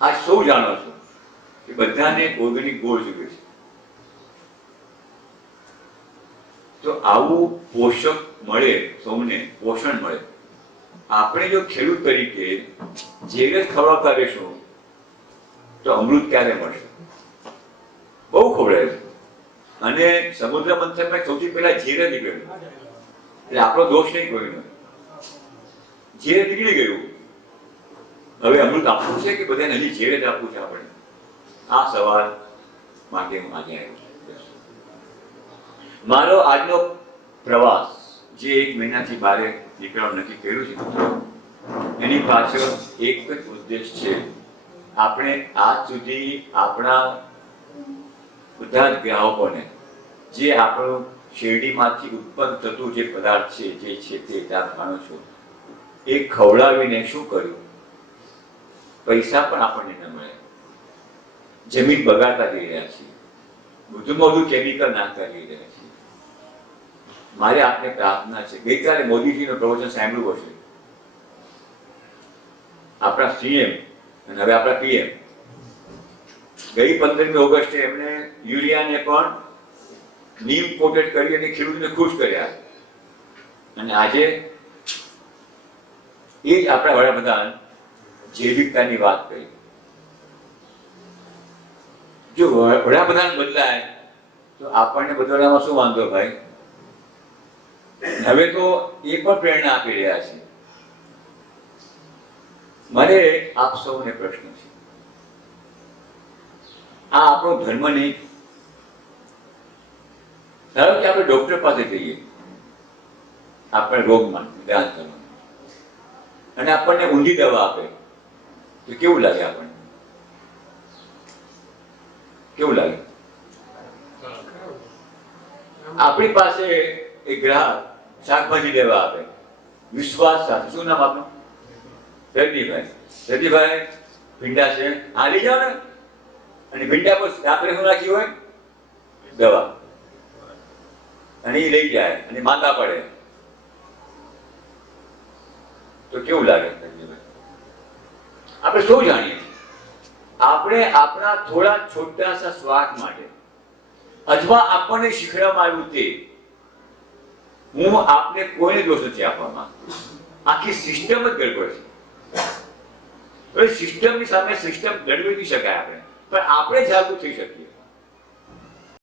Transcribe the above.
આ સૌ જાણો છો કે બધાને ઓર્ગેનિક ગોળ જોઈએ છે. તો આવું પોષક મળે, સૌને પોષણ મળે. આપણે જો ખેડૂત તરીકે ઝેર જ ખવડાવતા રહેશું તો અમૃત ક્યારે મળશે? બહુ ખવડાવે અને સમુદ્ર મંથનમાં સૌથી પહેલા ઝેર જ નીકળ્યું, એટલે આપણો દોષ નહીં કોઈનો. ઝેર નીકળી ગયું, હવે અમૃત આપવું છે કે બધાને હજી ઝેર જ આપવું છે આપણે? આ સવાલ માટે હું આજે આવ્યો છું. મારો આજનો પ્રવાસ જે 1 મહિનાથી બહાર નીકળવાનું નક્કી કર્યું છે મિત્રો, એની પાછળ એક જ ઉદ્દેશ છે. આપણે આજ સુધી આપણા બધા જ ગ્રાહકોને જે આપણું શેરડીમાંથી ઉત્પન્ન થતું જે પદાર્થ છે, જે છે તે આપ જાણો છો, એ ખવડાવીને શું કર્યું? પૈસા પણ આપણને ન મળે, જમીન બગાડતા જઈ રહ્યા છીએ, વધુમાં વધુ કેમિકલ નાખતા જઈ રહ્યા છીએ. મારે આપને પ્રાર્થના છે, ગઈકાલે મોદીજીનું પ્રવચન સાંભળ્યું હશે, આપણા સીએમ અને હવે આપણા પીએમ. ગઈ 15મી ઓગસ્ટે એમણે યુરિયાને પણ નીમ કોટેડ કરી અને ખેડૂતને ખુશ કર્યા. અને આજે એ જ આપણા વડાપ્રધાન જૈવિકતાની વાત કરી. જો વડાપ્રધાન બદલાય તો આપણને બદલવામાં શું વાંધો ભાઈ? હવે તો એ પણ પ્રેરણા આપી રહ્યા છે. મારે આપ સૌને પ્રશ્ન છે, આ આપણો ધર્મ નહીં? ધારો કે આપણે ડોક્ટર પાસે જઈએ, આપણે રોગમાં નિદાન કરવાનું, અને આપણને ઊંધી દવા આપે તો કેવું લાગે? આપણને કેવું લાગે? આપણી પાસે એક ગ્રાહક શાકભાજી લેવા આપે વિશ્વાસ સાથે, શું નામ આપનું? રજનીભાઈ. રજનીભાઈ, ભીંડા છે, હા લઈ જાઓ ને. અને ભીંડા પર આપણે શું નાખ્યું હોય? દવા. અને એ લઈ જાય અને માંદા પડે તો કેવું લાગે? આપણે શું જાણીએ છીએ? આપણે આપણા થોડા છોટા સા સ્વાર્થ માટે અથવા આપણને શીખવવામાં આવ્યું તે, હું આપને કોઈને દોષ નથી આપવા માંગતો, આખી સિસ્ટમ જ ગડબડ છે. સિસ્ટમની સામે સિસ્ટમ લડવી નહીં શકાય આપણે, પણ આપણે જાગૃત થઈ શકીએ.